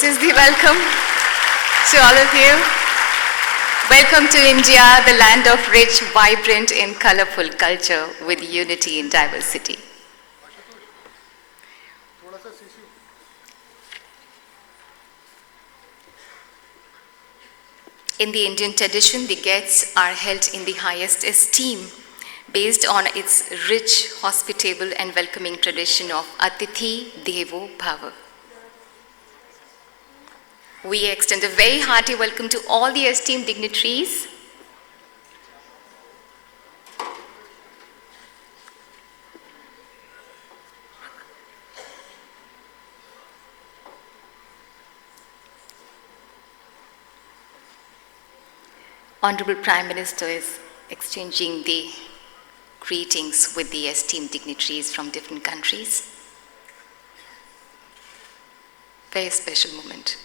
This is the welcome to all of you. Welcome to India, the land of rich, vibrant and colorful culture with unity in diversity. In the Indian tradition, the guests are held in the highest esteem based on its rich, hospitable and welcoming tradition of Atithi Devo Bhava. We extend a very hearty welcome to all the esteemed dignitaries. Honorable Prime Minister is exchanging the greetings with the esteemed dignitaries from different countries. Very special moment.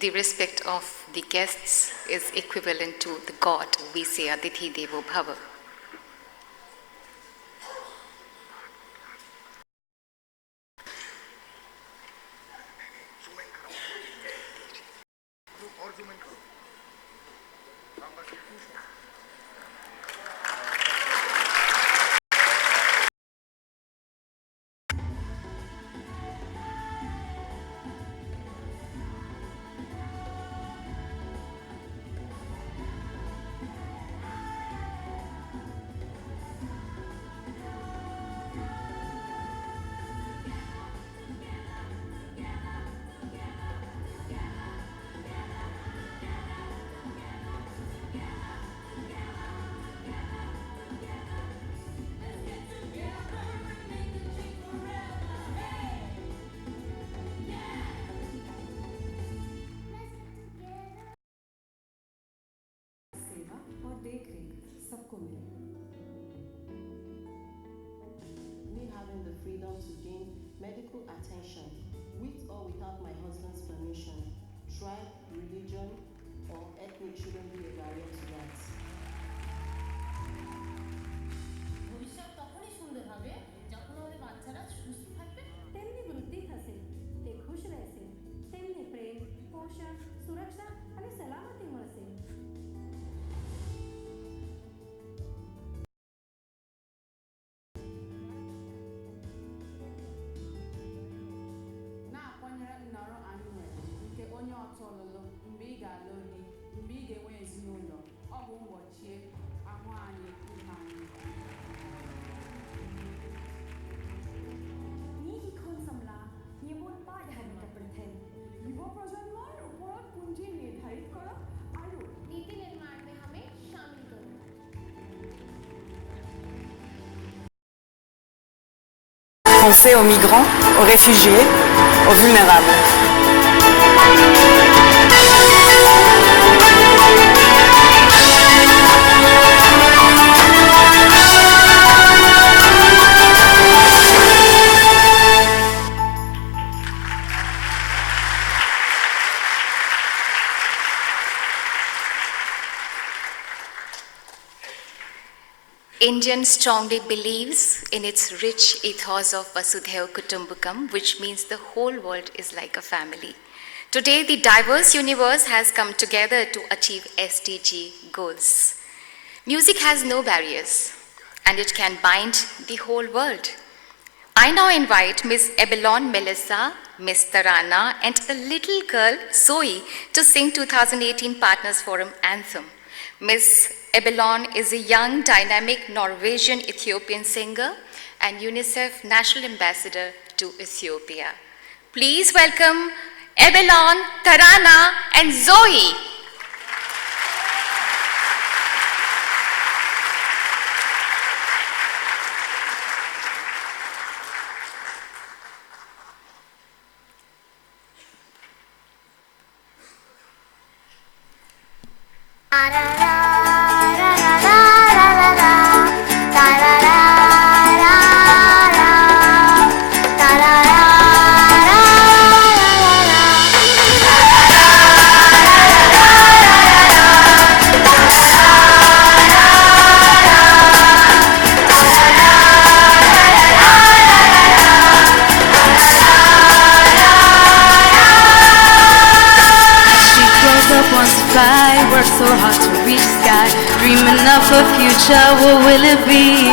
The respect of the guests is equivalent to the God. We say Atithi Devo Bhava. Having the freedom to gain medical attention with or without my husband's permission. Tribe, religion, or ethnic shouldn't be a barrier to that. ভবিষ্যৎ তখনই সুন্দর হবে যখন আমাদের বাচ্চারা সুস্থ থাকবে તેમની વૃદ્ધિ થશે તે ખુશ રહેશે તેમને પ્રેમ પોષણ સુરક્ષા અને સલામતી મળશે na-akwanyere nnọrọ anyị nwere nke onye ọtọ ọlụlụ mgbe ị ga-alụ di mgbe ị ga-enwe ezinụlọ ọ bụ mgbochie ahụ anyị ihe anyị niki konsamla yebon পাধানিত প্রথম যুব প্রজন্মের ওপৰত পুঁজি নিৰ্ধাৰিত কৰক আৰু নীতি निर्माण में हमें शामिल करो Penser aux migrants, aux réfugiés, aux vulnérables. Indian strongly believes in its rich ethos of Vasudhaiva Kutumbakam, which means the whole world is like a family. Today, the diverse universe has come together to achieve SDG goals. Music has no barriers, and it can bind the whole world. I now invite Ms. Ebelon Melissa, Ms. Tarana, and a little girl, Zoe, to sing 2018 Partners Forum anthem. Ms. Ebelon is a young, dynamic Norwegian Ethiopian singer and UNICEF National Ambassador to Ethiopia. Please welcome Ebelon, Tarana, and Zoe. La la la la la la. child, what will it be?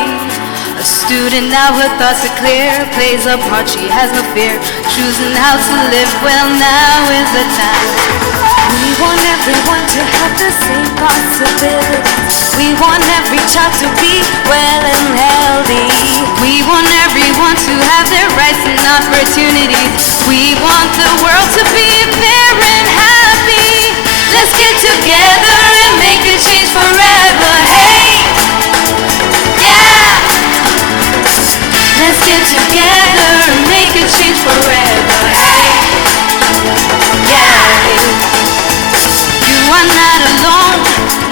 A student now, her thoughts are clear, plays a part, she has no fear, choosing how to live, well now is the time. We want everyone to have the same possibilities. We want every child to be well and healthy. We want everyone to have their rights and opportunities. We want the world to be fair and happy. Let's get together and make a change forever. Hey, yeah. Let's get together and make a change forever. Hey, yeah. You are not alone,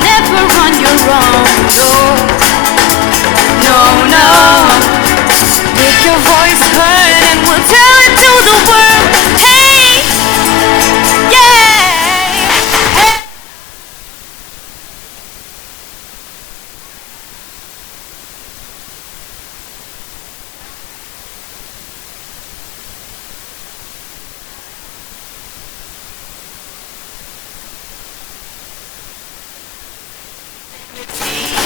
never on your own. No, no, no. Make your voice heard and we'll tell it to the world. Hey, yeah. Hey.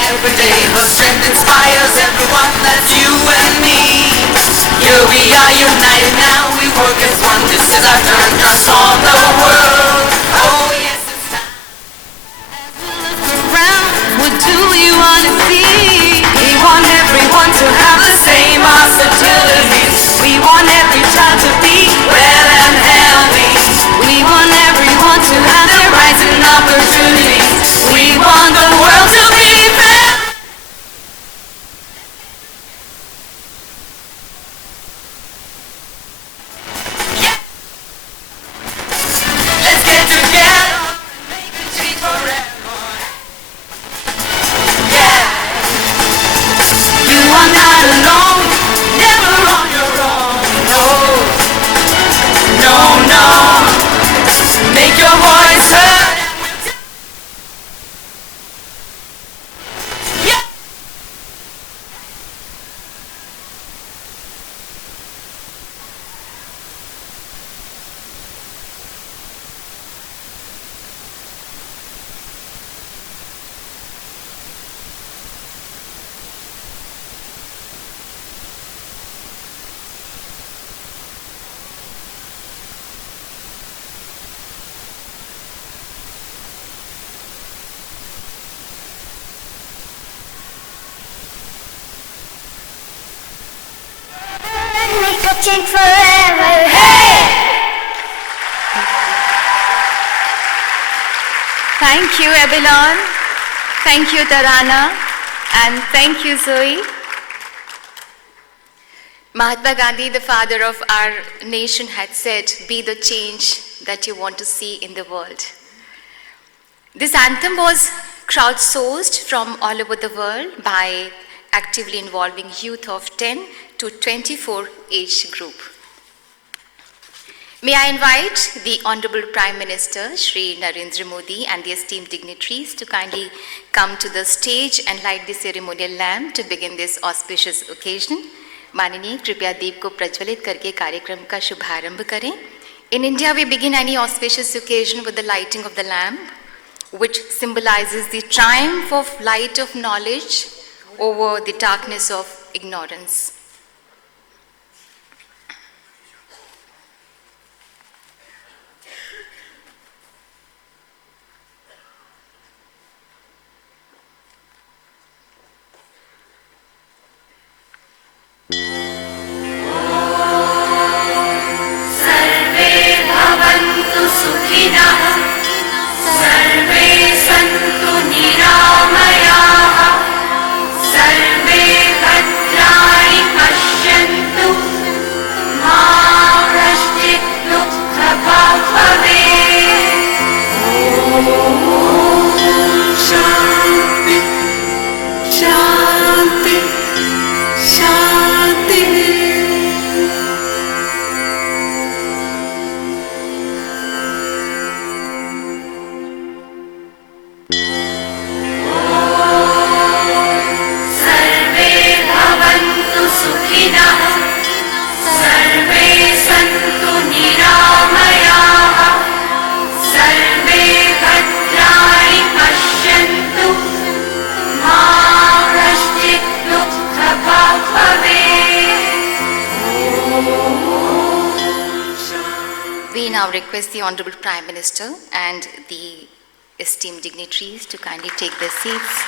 Every day her strength inspires everyone, that's you and me. Here we are united now, we work as one. This is our turn to solve the world. Oh yes, it's time. Around, what do we want to see? We want everyone to have the same opportunities. We want every child to be well and healthy. We want everyone to have their rights and opportunities. We want the world to be fair. Yeah. Let's get together and make a change forever. Yeah. You are not alone, Never on your own. No, no, no. Make your voice heard. Yeah. Make a change forever. Hey! Thank you, Abilon. Thank you, Tarana. And thank you, Zoe. Mahatma Gandhi, the father of our nation, had said, "Be the change that you want to see in the world." This anthem was crowdsourced from all over the world by actively involving youth of 10 to 24 age group. May I invite the Honorable Prime Minister, Shri Narendra Modi, and the esteemed dignitaries to kindly come to the stage and light the ceremonial lamp to begin this auspicious occasion. माननीय कृपया दीप को प्रज्वलित करके कार्यक्रम का शुभारंभ करें. In India, we begin any auspicious occasion with the lighting of the lamp, which symbolizes the triumph of light of knowledge over the darkness of ignorance. सर्वे भद्राणि request the Honorable Prime Minister and the esteemed dignitaries to kindly take their seats.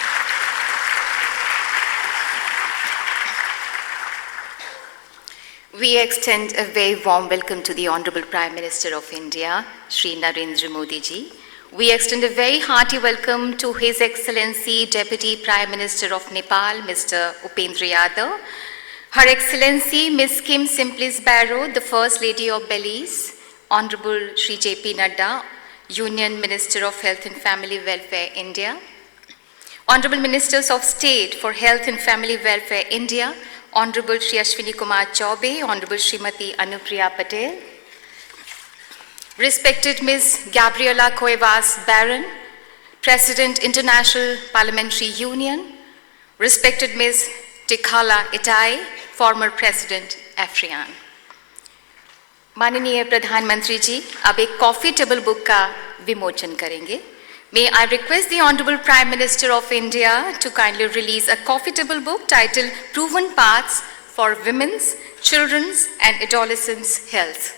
We extend a very warm welcome to the Honorable Prime Minister of India, Shri Narendra Modi ji. We extend a very hearty welcome to His Excellency Deputy Prime Minister of Nepal, Mr. Upendra Yadav, Her Excellency Ms. Kim Simplis Barrow, the First Lady of Belize, Honorable Shri J.P. Nadda, Union Minister of Health and Family Welfare, India, Honorable Ministers of State for Health and Family Welfare, India, Honorable Shri Ashwini Kumar Chaube, Honorable Srimati Anupriya Patel, respected Ms. Gabriela Cuevas Barron, President International Parliamentary Union, respected Ms. Tikhala Itai, former President AFRIAN. माननीय प्रधानमंत्री जी, अब एक coffee table book का विमोचन करेंगे. May I request the Honorable Prime Minister of India to kindly release a coffee table book titled Proven Paths for Women's, Children's and Adolescents' Health.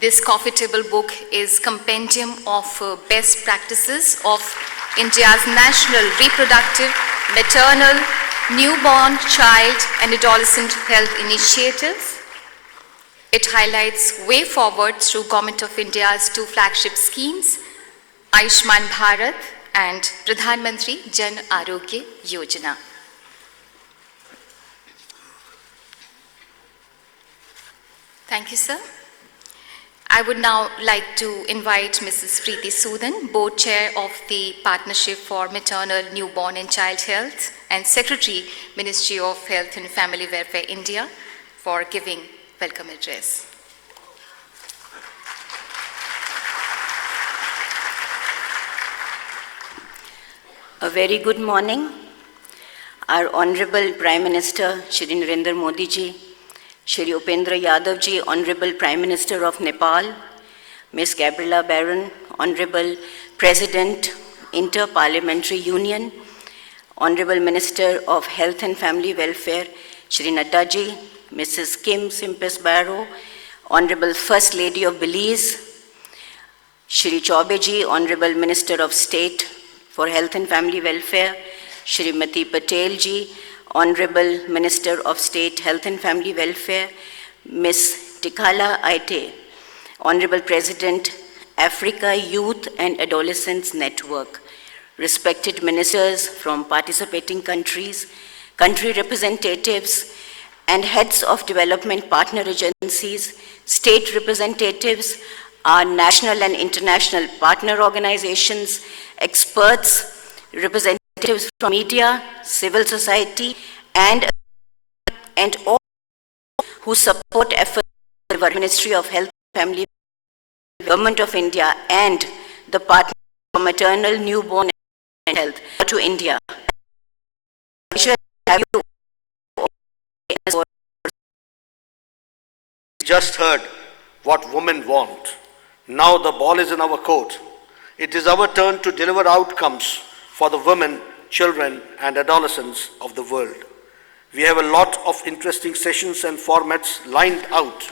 This coffee table book is compendium of best practices of India's national reproductive, maternal, newborn, child and adolescent health initiatives. It highlights way forward through Government of India's two flagship schemes, Ayushman Bharat and Pradhan Mantri Jan Arogya Yojana. Thank you, sir. I would now like to invite Mrs. Preeti Sudan, Board Chair of the Partnership for Maternal, Newborn and Child Health and Secretary, Ministry of Health and Family Welfare, India, for giving welcome address. A very good morning. Our Honorable Prime Minister, Shri Narendra Modi ji, Shri Upendra Yadav ji, Honorable Prime Minister of Nepal, Ms. Gabriela Barron, Honorable President, Inter-Parliamentary Union, Honorable Minister of Health and Family Welfare, Shri Nadda ji, Mrs. Kim Simplis Barrow, Honorable First Lady of Belize, Shri Chaube ji, Honorable Minister of State for Health and Family Welfare, Srimati Patel ji, Honorable Minister of State, Health and Family Welfare, Ms. Tikhala Itai, Honorable President, Africa Youth and Adolescents Network, respected ministers from participating countries, country representatives, and heads of development partner agencies, state representatives, our national and international partner organizations, experts, representatives from media, civil society, and all who support efforts of the Ministry of Health and Family, Government of India, and the Partner for Maternal, Newborn and Health to India. Just heard what women want. Now the ball is in our court. It is our turn to deliver outcomes for the women, children, and adolescents of the world. We have a lot of interesting sessions and formats lined out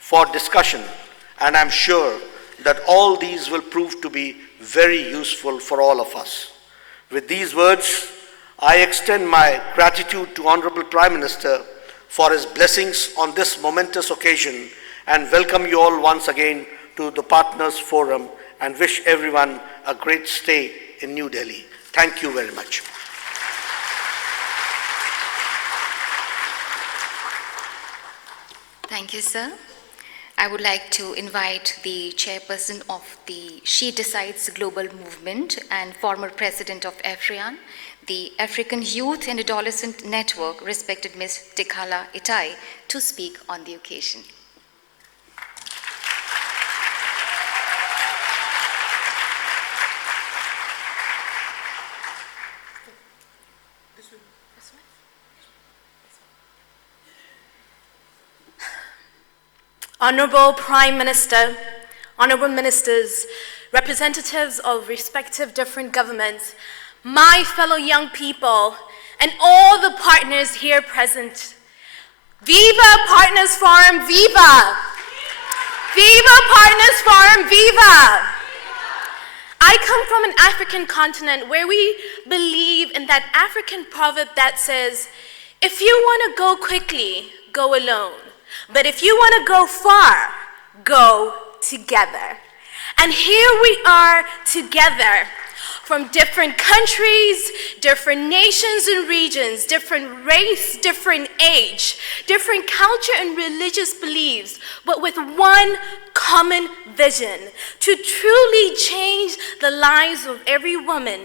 for discussion, and I'm sure that all these will prove to be very useful for all of us. With these words, I extend my gratitude to Honorable Prime Minister for his blessings on this momentous occasion and welcome you all once again to the Partners Forum and wish everyone a great stay in New Delhi. Thank you very much. Thank you, sir. I would like to invite the chairperson of the She Decides Global Movement and former president of AFRIAN, the African Youth and Adolescent Network, respected Ms. Tikhala Itai, to speak on the occasion. Honorable Prime Minister, honorable ministers, representatives of respective different governments, my fellow young people, and all the partners here present. Viva Partners Forum, viva! Viva Partners Forum, viva! I come from an African continent where we believe in that African proverb that says, if you want to go quickly, go alone. But if you want to go far, go together. And here we are together from different countries, different nations and regions, different race, different age, different culture and religious beliefs, but with one common vision: to truly change the lives of every woman,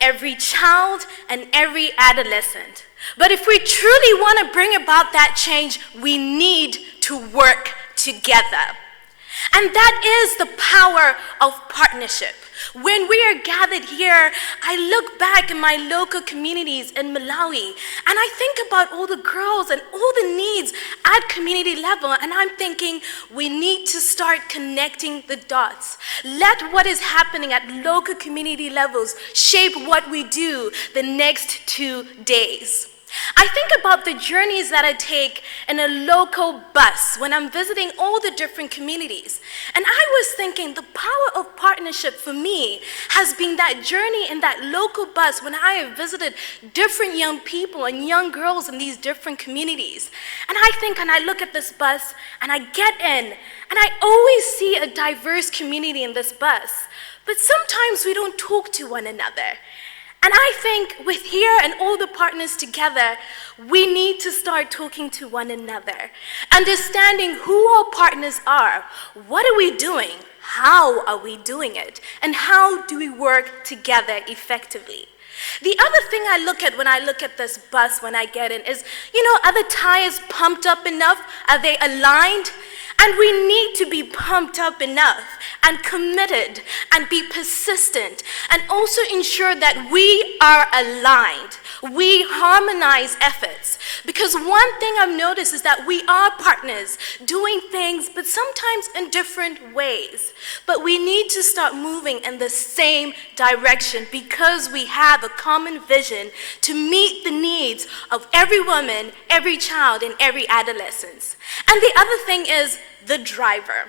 every child, and every adolescent. But if we truly want to bring about that change, we need to work together. And that is the power of partnership. When we are gathered here, I look back in my local communities in Malawi, and I think about all the girls and all the needs at community level, and I'm thinking we need to start connecting the dots. Let what is happening at local community levels shape what we do the next 2 days. I think about the journeys that I take in a local bus when I'm visiting all the different communities. And I was thinking the power of partnership for me has been that journey in that local bus when I have visited different young people and young girls in these different communities. And I think, and I look at this bus and I get in, and I always see a diverse community in this bus. But sometimes we don't talk to one another. And I think with here and all the partners together, we need to start talking to one another, understanding who our partners are, what are we doing, how are we doing it, and how do we work together effectively. The other thing I look at when I look at this bus when I get in is, are the tires pumped up enough? Are they aligned? And we need to be pumped up enough and committed and be persistent and also ensure that we are aligned. We harmonize efforts. Because one thing I've noticed is that we are partners doing things, but sometimes in different ways. But we need to start moving in the same direction because we have a common vision to meet the needs of every woman, every child, and every adolescent. And the other thing is the driver.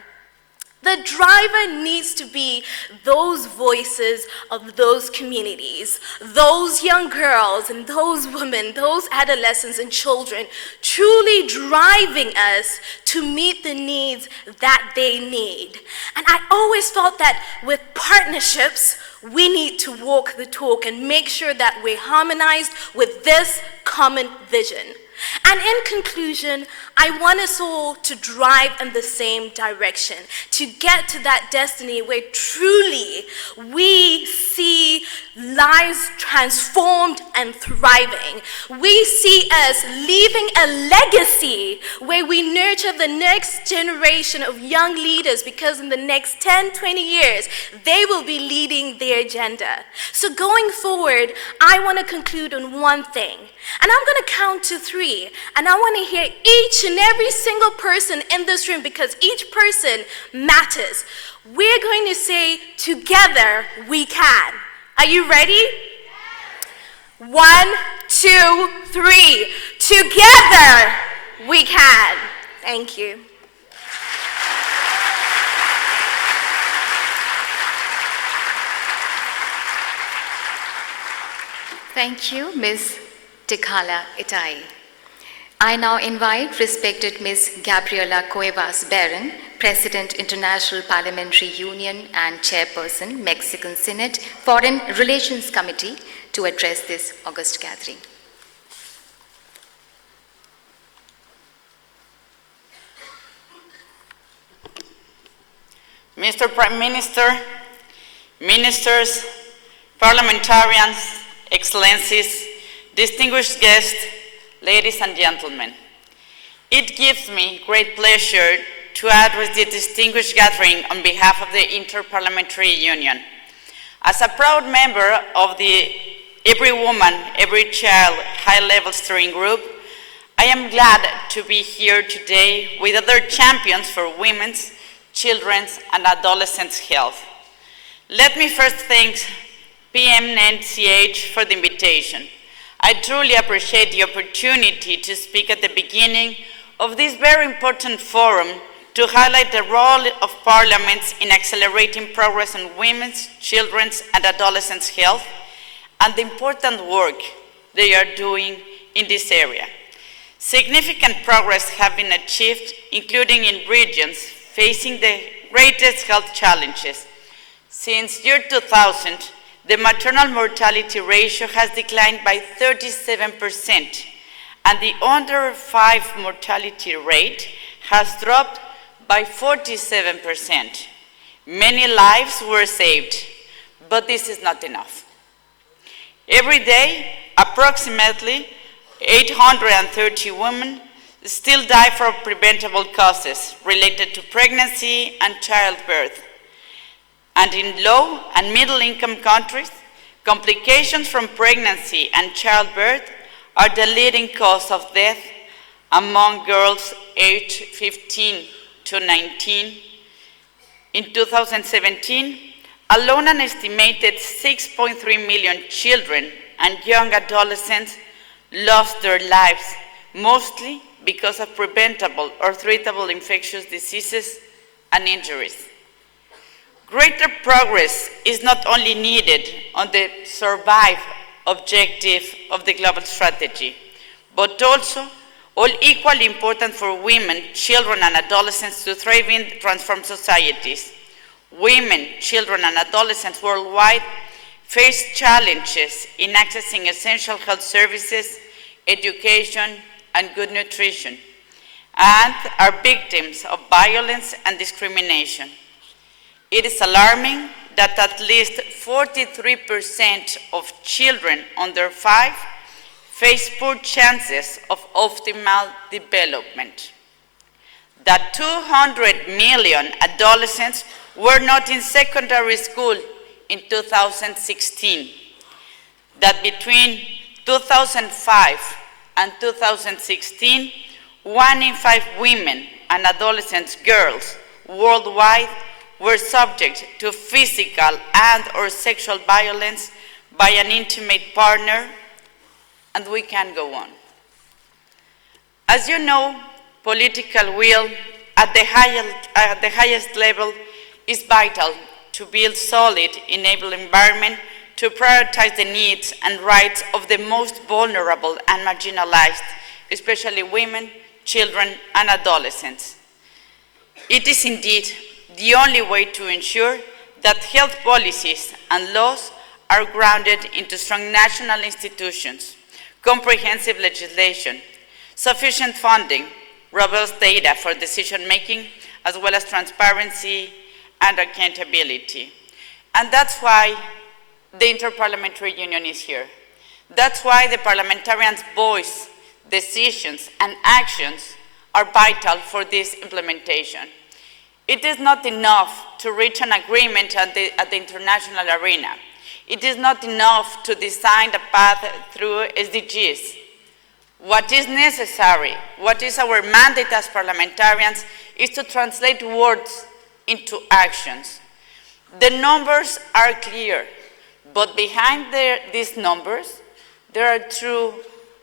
The driver needs to be those voices of those communities, those young girls and those women, those adolescents and children, truly driving us to meet the needs that they need. And I always felt that with partnerships, we need to walk the talk and make sure that we're harmonized with this common vision. And in conclusion, I want us all to drive in the same direction, to get to that destiny where truly we see lives transformed and thriving. We see us leaving a legacy where we nurture the next generation of young leaders, because in the next 10, 20 years, they will be leading their agenda. So going forward, I want to conclude on one thing. And I'm going to count to 3. And I want to hear each and every single person in this room, because each person matters. We're going to say, together we can. Are you ready? 1, 2, 3. Together we can. Thank you. Thank you, Ms. Tikhala Itai. I now invite respected Ms. Gabriela Cuevas Barron, President, International Parliamentary Union and Chairperson, Mexican Senate Foreign Relations Committee, to address this august gathering. Mr. Prime Minister, ministers, parliamentarians, excellencies, distinguished guests, ladies and gentlemen. It gives me great pleasure to address the distinguished gathering on behalf of the Inter-Parliamentary Union. As a proud member of the Every Woman, Every Child high-level steering group, I am glad to be here today with other champions for women's, children's, and adolescents' health. Let me first thank PMNCH for the invitation. I truly appreciate the opportunity to speak at the beginning of this very important forum to highlight the role of parliaments in accelerating progress on women's, children's, and adolescents' health, and the important work they are doing in this area. Significant progress has been achieved, including in regions facing the greatest health challenges. Since year 2000, the maternal mortality ratio has declined by 37%, and the under 5 mortality rate has dropped by 47%. Many lives were saved, but this is not enough. Every day, approximately 830 women still die from preventable causes related to pregnancy and childbirth. And in low and middle income countries, complications from pregnancy and childbirth are the leading cause of death among girls aged 15 to 19. In 2017, alone an estimated 6.3 million children and young adolescents lost their lives, mostly because of preventable or treatable infectious diseases and injuries. Greater progress is not only needed on the survive objective of the global strategy, but also all equally important for women, children, and adolescents to thrive in transformed societies. Women, children, and adolescents worldwide face challenges in accessing essential health services, education, and good nutrition, and are victims of violence and discrimination. It is alarming that at least 43% of children under 5 face poor chances of optimal development. That 200 million adolescents were not in secondary school in 2016. That between 2005 and 2016, 1 in 5 women and adolescent girls worldwide were subject to physical and or sexual violence by an intimate partner, and we can go on. As you know, political will at the highest level is vital to build solid, enabling environment to prioritize the needs and rights of the most vulnerable and marginalized, especially women, children, and adolescents. It is indeed the only way to ensure that health policies and laws are grounded into strong national institutions, comprehensive legislation, sufficient funding, robust data for decision-making, as well as transparency and accountability. And that's why the Interparliamentary Union is here. That's why the parliamentarians' voice, decisions, and actions are vital for this implementation. It is not enough to reach an agreement at the international arena. It is not enough to design the path through SDGs. What is necessary, what is our mandate as parliamentarians, is to translate words into actions. The numbers are clear, but behind these numbers, there are true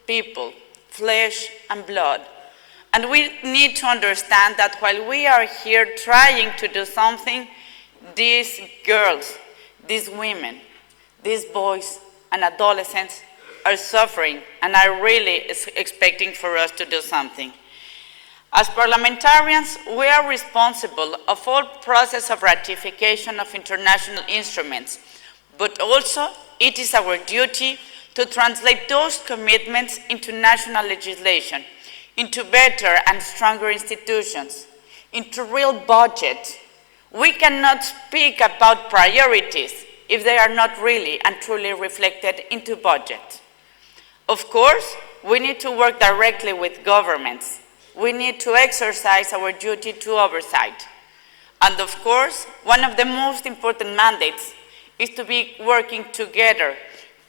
people, flesh and blood. And we need to understand that while we are here trying to do something, these girls, these women, these boys and adolescents are suffering and are really expecting for us to do something. As parliamentarians, we are responsible of all process of ratification of international instruments, but also it is our duty to translate those commitments into national legislation, into better and stronger institutions, into real budgets. We cannot speak about priorities if they are not really and truly reflected into budget. Of course, we need to work directly with governments. We need to exercise our duty to oversight. And of course, one of the most important mandates is to be working together,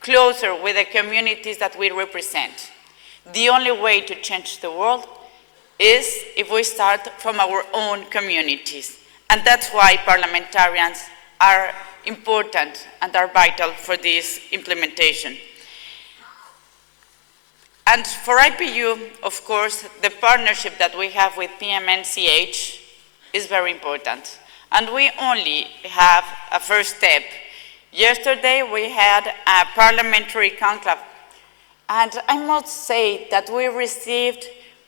closer with the communities that we represent. The only way to change the world is if we start from our own communities. And that's why parliamentarians are important and are vital for this implementation. And for IPU, of course, the partnership that we have with PMNCH is very important. And we only have a first step. Yesterday, we had a parliamentary conclave. And I must say that we received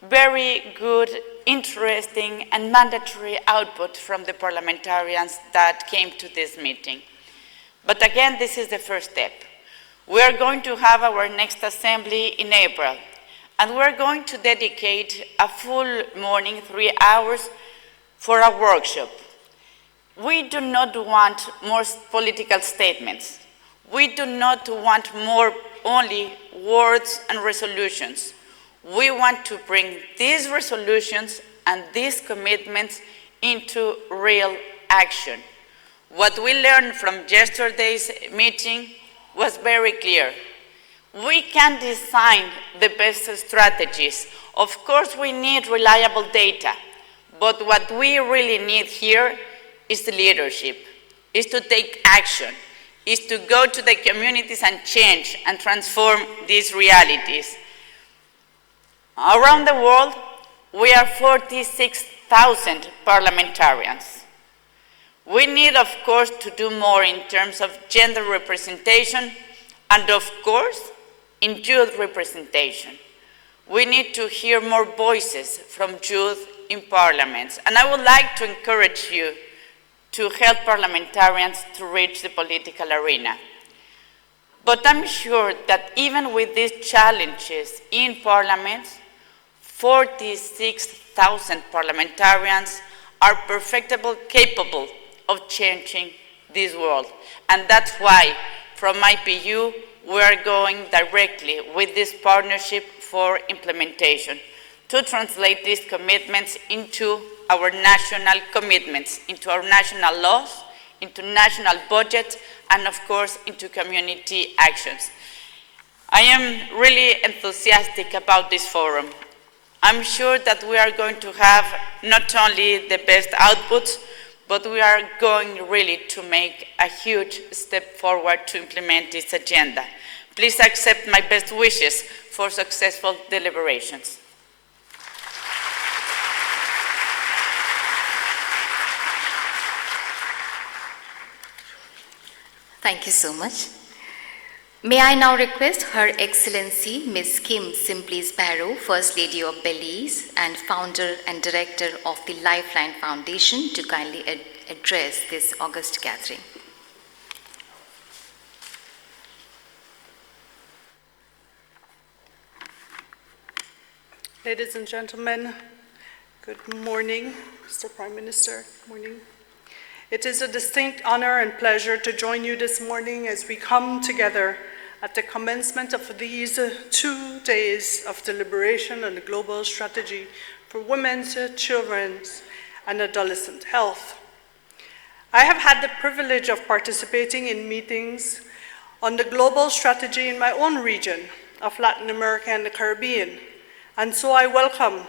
very good, interesting, and mandatory output from the parliamentarians that came to this meeting. But again, this is the first step. We are going to have our next assembly in April, and we're going to dedicate a full morning, 3 hours, for a workshop. We do not want more political statements. We do not want more only words and resolutions. We want to bring these resolutions and these commitments into real action. What we learned from yesterday's meeting was very clear. We can design the best strategies. Of course, we need reliable data, but what we really need here is the leadership, is to take action, is to go to the communities and change and transform these realities. Around the world, we are 46,000 parliamentarians. We need, of course, to do more in terms of gender representation and, of course, in youth representation. We need to hear more voices from youth in parliaments. And I would like to encourage you to help parliamentarians to reach the political arena. But I'm sure that even with these challenges in parliaments, 46,000 parliamentarians are perfectly capable of changing this world. And that's why, from IPU, we are going directly with this partnership for implementation to translate these commitments into our national commitments, into our national laws, into national budget, and of course, into community actions. I am really enthusiastic about this forum. I'm sure that we are going to have not only the best outputs, but we are going really to make a huge step forward to implement this agenda. Please accept my best wishes for successful deliberations. Thank you so much. May I now request Her Excellency Ms. Kim Simply Sparrow, First Lady of Belize and founder and director of the Lifeline Foundation, to kindly address this august gathering. Ladies and gentlemen, good morning, Mr. Prime Minister. Good morning. It is a distinct honor and pleasure to join you this morning as we come together at the commencement of these 2 days of deliberation on the global strategy for women's, children's, and adolescent health. I have had the privilege of participating in meetings on the global strategy in my own region of Latin America and the Caribbean, and so I welcome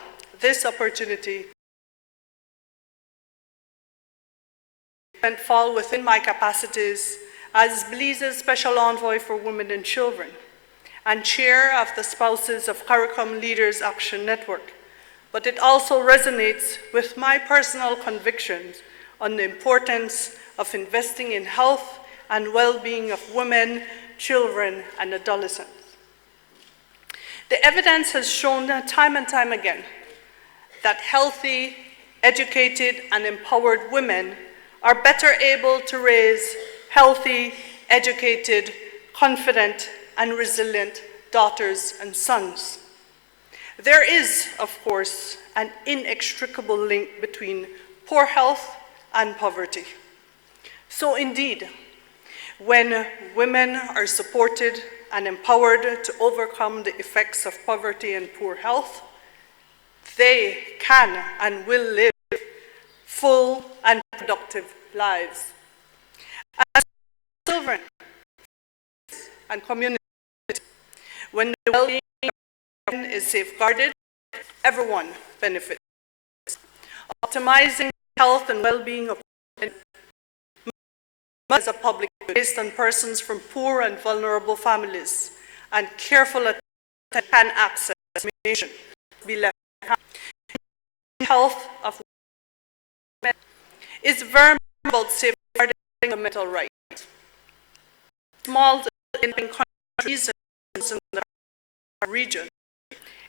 this opportunity and fall within my capacities as Belize's Special Envoy for Women and Children and chair of the Spouses of CARICOM Leaders Action Network. But it also resonates with my personal convictions on the importance of investing in health and well-being of women, children, and adolescents. The evidence has shown time and time again that healthy, educated, and empowered women are better able to raise healthy, educated, confident, and resilient daughters and sons. There is, of course, an inextricable link between poor health and poverty. So indeed, when women are supported and empowered to overcome the effects of poverty and poor health, they can and will live full and productive lives. As children and communities, when the well-being of women is safeguarded, everyone benefits. Optimizing health and well-being of women as a public good based on persons from poor and vulnerable families, and careful attention can access information be left behind. Health of women is very much about safeguarding fundamental rights. Small developing countries in the region,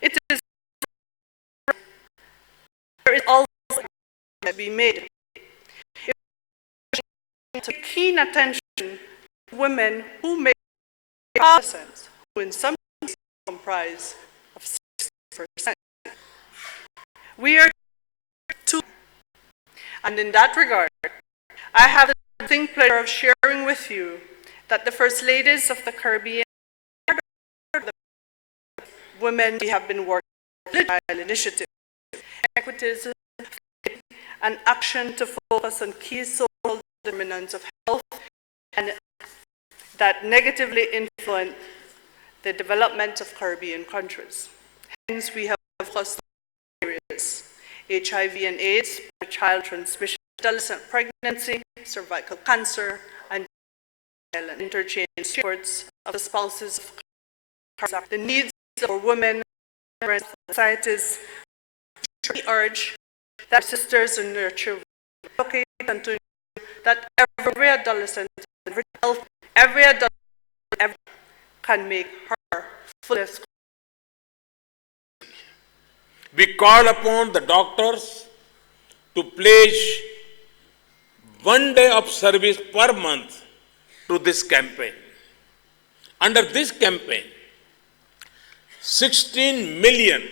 it is there is also to be made. To keen attention to women who make adolescents, who in some cases comprise of 60%. We are two, and in that regard, I have the distinct pleasure of sharing with you that the First Ladies of the Caribbean, the women we have been working on the initiative, equities, and action to focus on key social determinants of health and that negatively influence the development of Caribbean countries. Hence, we have focused on areas: HIV and AIDS, child transmission, adolescent pregnancy, cervical cancer, and interchange supports of the spouses of cancer. The needs of women and societies. We urge that sisters and their children advocate and to that every adolescent, every adult can make her fullest. We call upon the doctors to pledge 1 day of service per month to this campaign. Under this campaign, 16 million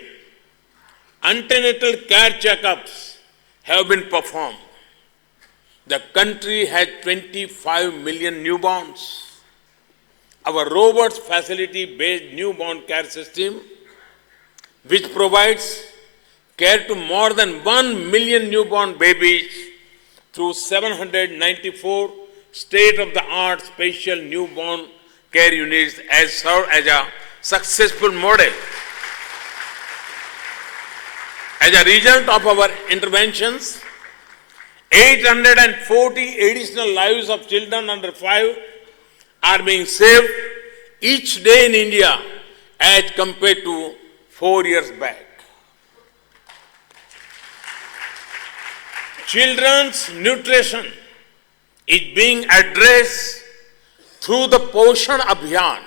antenatal care checkups have been performed. The country has 25 million newborns. Our Roberts facility-based newborn care system, which provides care to more than 1 million newborn babies through 794 state-of-the-art special newborn care units, has served as a successful model. As a result of our interventions, 840 additional lives of children under 5 are being saved each day in India as compared to 4 years back. Children's nutrition is being addressed through the Poshan Abhiyan.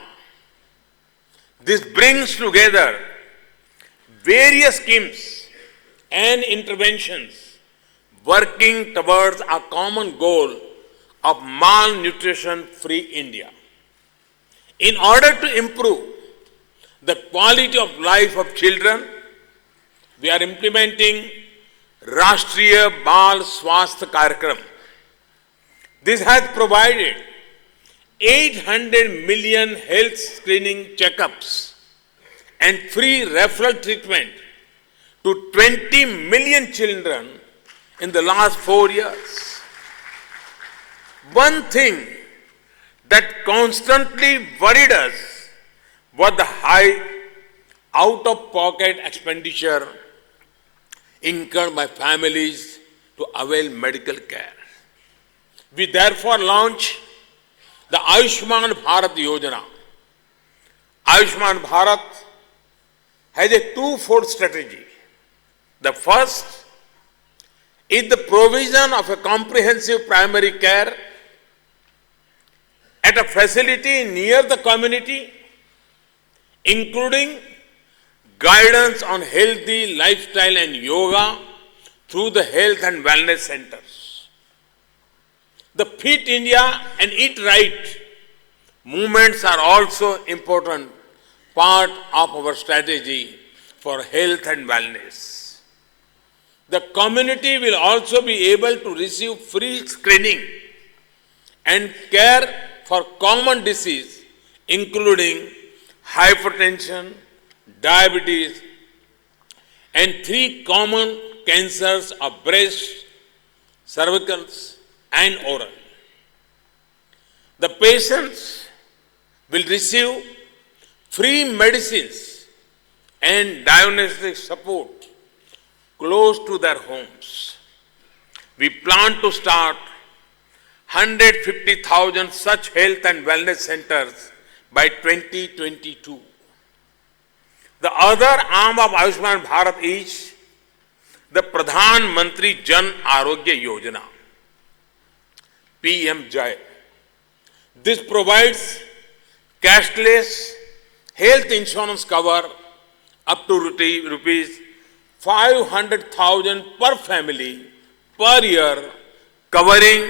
This brings together various schemes and interventions working towards a common goal of malnutrition-free India. In order to improve the quality of life of children, we are implementing Rashtriya Bal Swasthya Karyakram. This has provided 800 million health screening checkups and free referral treatment to 20 million children in the last 4 years. One thing that constantly worried us was the high out-of-pocket expenditure incurred by families to avail medical care. We therefore launched the Ayushman Bharat Yojana. Ayushman Bharat has a two-fold strategy. The first is the provision of a comprehensive primary care at a facility near the community, including guidance on healthy lifestyle and yoga through the health and wellness centers. The Fit India and Eat Right movements are also important part of our strategy for health and wellness. The community will also be able to receive free screening and care for common disease, including hypertension, diabetes, and 3 common cancers of breast, cervical, and oral. The patients will receive free medicines and diagnostic support close to their homes. We plan to start 150,000 such health and wellness centers by 2022. The other arm of Ayushman Bharat is the Pradhan Mantri Jan Arogya Yojana, PM-JAY. This provides cashless health insurance cover up to rupees 500,000 per family per year, covering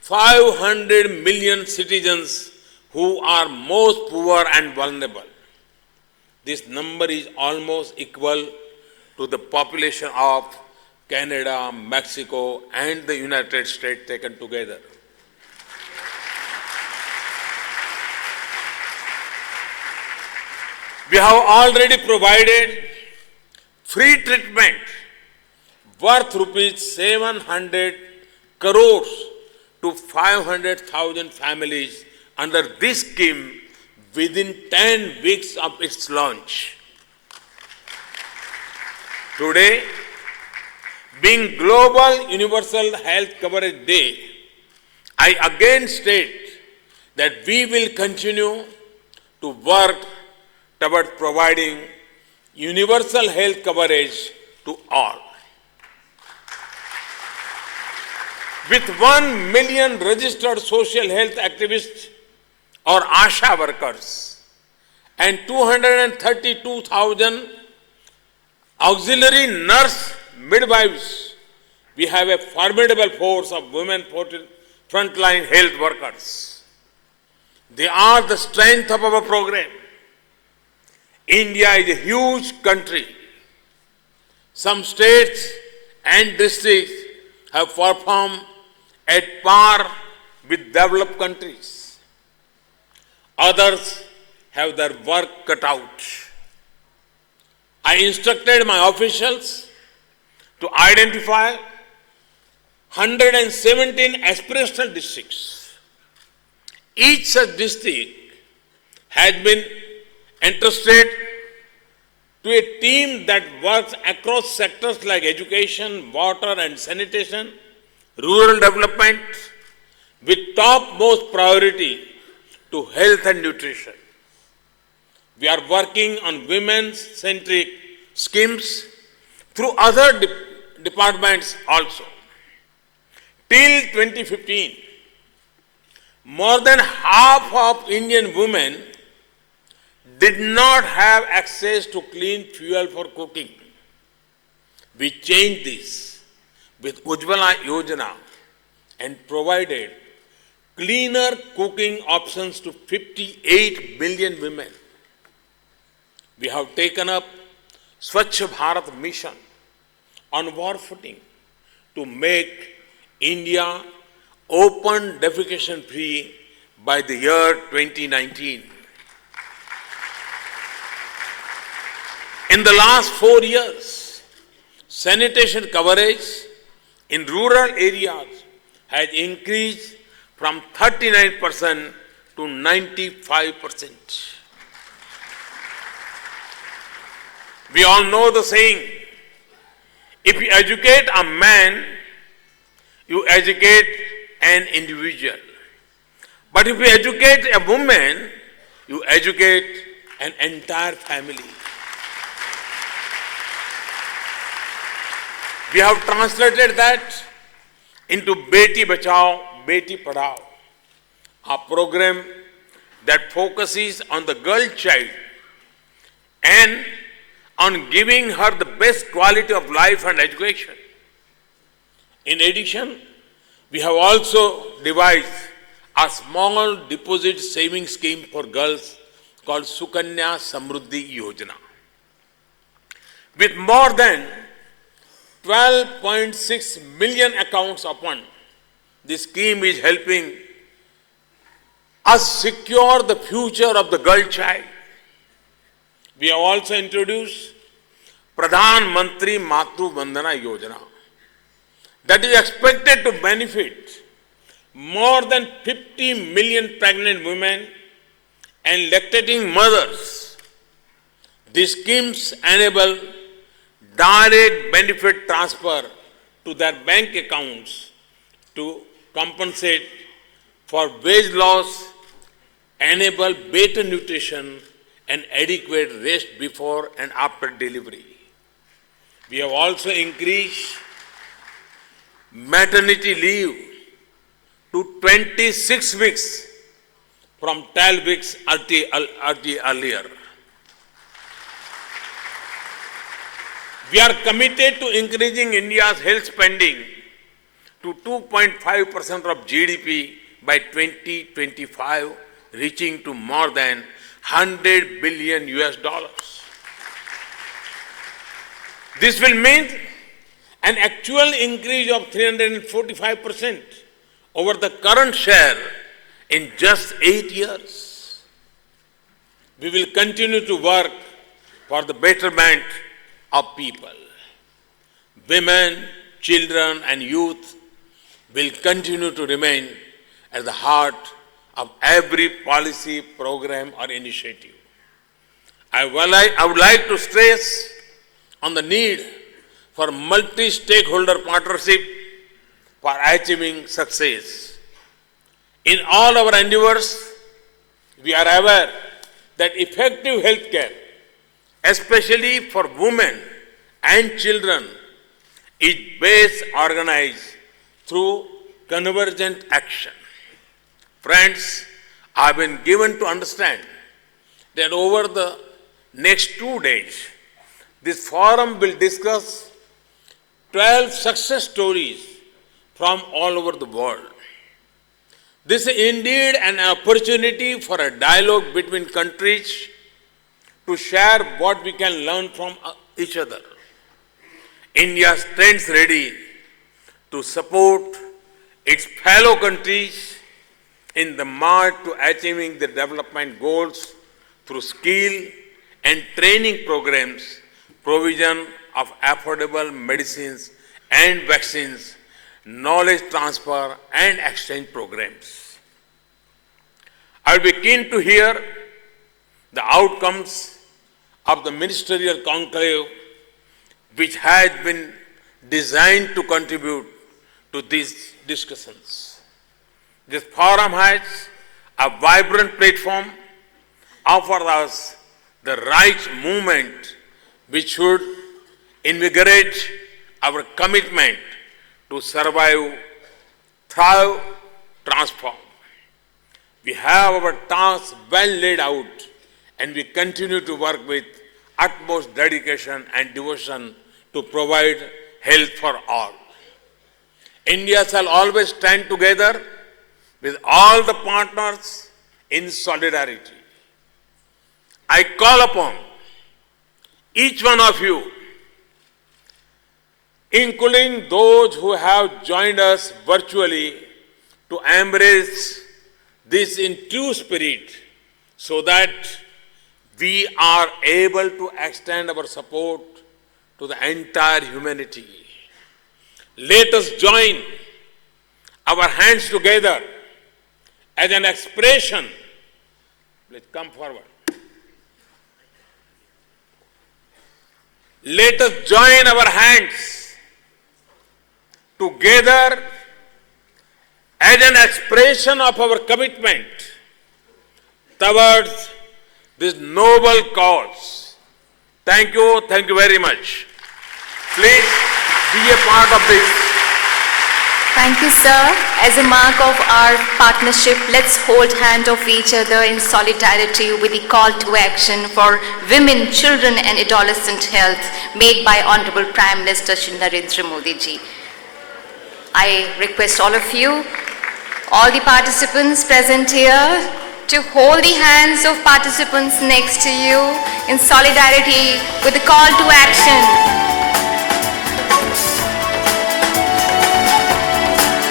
500 million citizens who are most poor and vulnerable. This number is almost equal to the population of Canada, Mexico, and the United States taken together. We have already provided free treatment worth rupees 700 crores to 500,000 families under this scheme within 10 weeks of its launch. Today, being Global Universal Health Coverage Day, I again state that we will continue to work toward providing universal health coverage to all. With 1 million registered social health activists or ASHA workers and 232,000 auxiliary nurse midwives, we have a formidable force of women frontline health workers. They are the strength of our program. India is a huge country. Some states and districts have performed at par with developed countries. Others have their work cut out. I instructed my officials to identify 117 aspirational districts. Each such district has been entrusted to a team that works across sectors like education, water and sanitation, rural development, with topmost priority to health and nutrition. We are working on women-centric schemes through other departments also. Till 2015, more than half of Indian women did not have access to clean fuel for cooking. We changed this with Ujjwala Yojana and provided cleaner cooking options to 58 million women. We have taken up Swachh Bharat mission on war footing to make India open defecation free by the year 2019. In the last 4 years, sanitation coverage in rural areas has increased from 39% to 95%. We all know the saying, if you educate a man, you educate an individual. But if you educate a woman, you educate an entire family. We have translated that into Beti Bachao, Beti Padhao, a program that focuses on the girl child and on giving her the best quality of life and education. In addition, we have also devised a small deposit saving scheme for girls called Sukanya Samruddhi Yojana. With more than 12.6 million accounts opened, this scheme is helping us secure the future of the girl child. We have also introduced Pradhan Mantri Matru Vandana Yojana that is expected to benefit more than 50 million pregnant women and lactating mothers. These schemes enable direct benefit transfer to their bank accounts to compensate for wage loss, enable better nutrition and adequate rest before and after delivery. We have also increased maternity leave to 26 weeks from 12 weeks earlier. We are committed to increasing India's health spending to 2.5% of GDP by 2025, reaching to more than 100 billion US dollars. This will mean an actual increase of 345% over the current share in just 8 years. We will continue to work for the betterment of people. Women, children, and youth will continue to remain at the heart of every policy, program, or initiative. I would like to stress on the need for multi-stakeholder partnership for achieving success. In all our endeavors, we are aware that effective healthcare, especially for women and children, is best organized through convergent action. Friends, I have been given to understand that over the next 2 days, this forum will discuss 12 success stories from all over the world. This is indeed an opportunity for a dialogue between countries to share what we can learn from each other. India stands ready to support its fellow countries in the march to achieving the development goals through skill and training programs, provision of affordable medicines and vaccines, knowledge transfer and exchange programs. I will be keen to hear the outcomes of the ministerial conclave, which has been designed to contribute to these discussions. This forum has a vibrant platform, offers us the right movement which should invigorate our commitment to survive, thrive, transform. We have our tasks well laid out, and we continue to work with utmost dedication and devotion to provide health for all. India shall always stand together with all the partners in solidarity. I call upon each one of you, including those who have joined us virtually, to embrace this in true spirit so that we are able to extend our support to the entire humanity. Let us join our hands together as an expression. Let's come forward. Let us join our hands together as an expression of our commitment towards this noble cause. Thank you very much. Please be a part of this. Thank you, sir. As a mark of our partnership, let's hold hand of each other in solidarity with the call to action for women, children and adolescent health made by Honorable Prime Minister Shri Narendra Modi ji. I request all of you, all the participants present here, to hold the hands of participants next to you in solidarity with the call to action.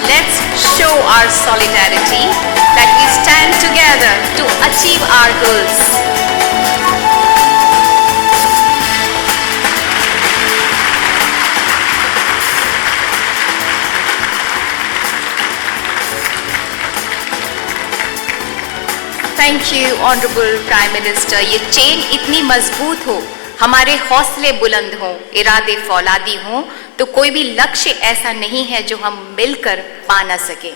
Let's show our solidarity that we stand together to achieve our goals. Thank you, Honorable Prime Minister. ये chain इतनी मजबूत हो, हमारे हौसले बुलंद हों, इरादे फौलादी हों, तो कोई भी लक्ष्य ऐसा नहीं है जो हम मिलकर पा ना सके।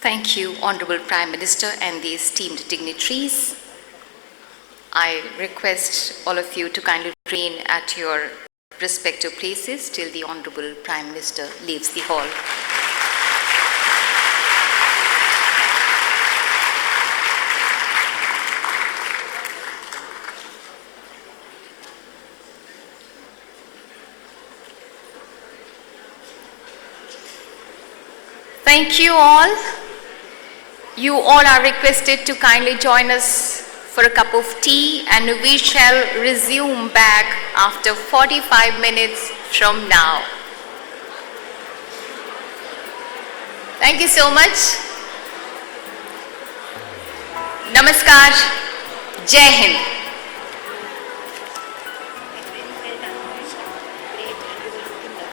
Thank you, Honorable Prime Minister and the esteemed dignitaries. I request all of you to kindly remain at your respective places till the Honorable Prime Minister leaves the hall. Thank you all. You all are requested to kindly join us for a cup of tea, and we shall resume back after 45 minutes from now. Thank you so much. Namaskar. Jai Hind.